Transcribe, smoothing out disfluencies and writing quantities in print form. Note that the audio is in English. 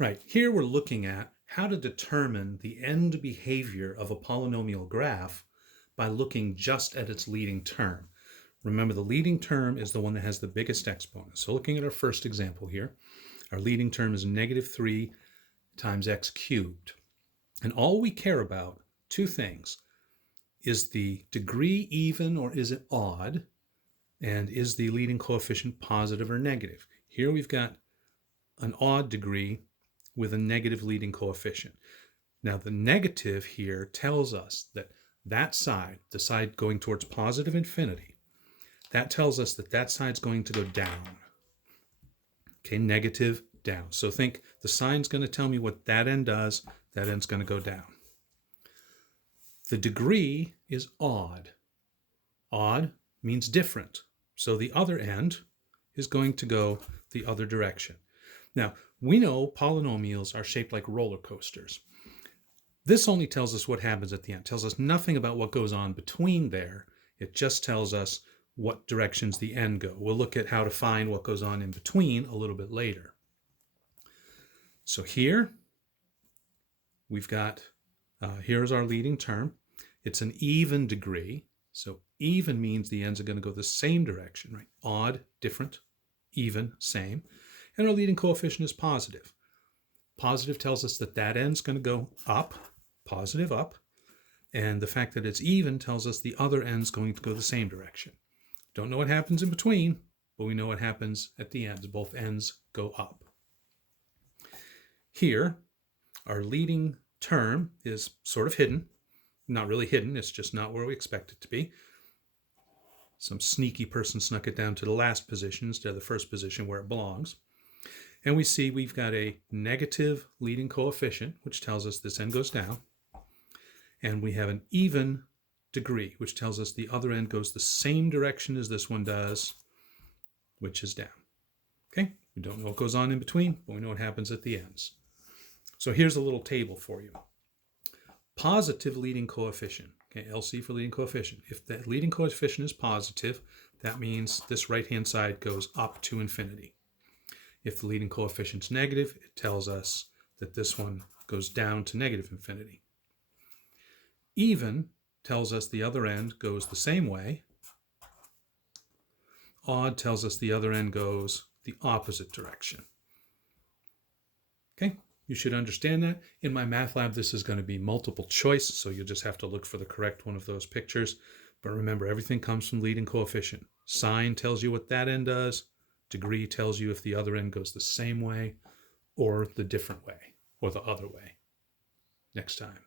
Right, here we're looking at how to determine the end behavior of a polynomial graph by looking just at its leading term. Remember, the leading term is the one that has the biggest exponent. So looking at our first example here, our leading term is -3 times x cubed. And all we care about, two things, is the degree even or is it odd? And is the leading coefficient positive or negative? Here we've got an odd degree with a negative leading coefficient. Now the negative here tells us that that side, the side going towards positive infinity, that tells us that that side's going to go down. Okay, negative, down. So think the sign's going to tell me what that end does, that end's going to go down. The degree is odd. Odd means different. So the other end is going to go the other direction. Now, we know polynomials are shaped like roller coasters. This only tells us what happens at the end. It tells us nothing about what goes on between there. It just tells us what directions the end go. We'll look at how to find what goes on in between a little bit later. So here we've got, here's our leading term. It's an even degree. So even means the ends are going to go the same direction, right? Odd, different, even, same. And our leading coefficient is positive. Positive tells us that that end's going to go up, positive up. And the fact that it's even tells us the other end's going to go the same direction. Don't know what happens in between, but we know what happens at the ends. Both ends go up. Here, our leading term is sort of hidden. Not really hidden, it's just not where we expect it to be. Some sneaky person snuck it down to the last position instead of the first position where it belongs. And we see we've got a negative leading coefficient, which tells us this end goes down. And we have an even degree, which tells us the other end goes the same direction as this one does, which is down. Okay, we don't know what goes on in between, but we know what happens at the ends. So here's a little table for you. Positive leading coefficient, okay, LC for leading coefficient. If that leading coefficient is positive, that means this right-hand side goes up to infinity. If the leading coefficient is negative, it tells us that this one goes down to negative infinity. Even tells us the other end goes the same way. Odd tells us the other end goes the opposite direction. Okay, you should understand that. In my math lab, this is going to be multiple choice, so you'll just have to look for the correct one of those pictures. But remember, everything comes from leading coefficient. Sign tells you what that end does. Degree tells you if the other end goes the same way or the different way or the other way. Next time.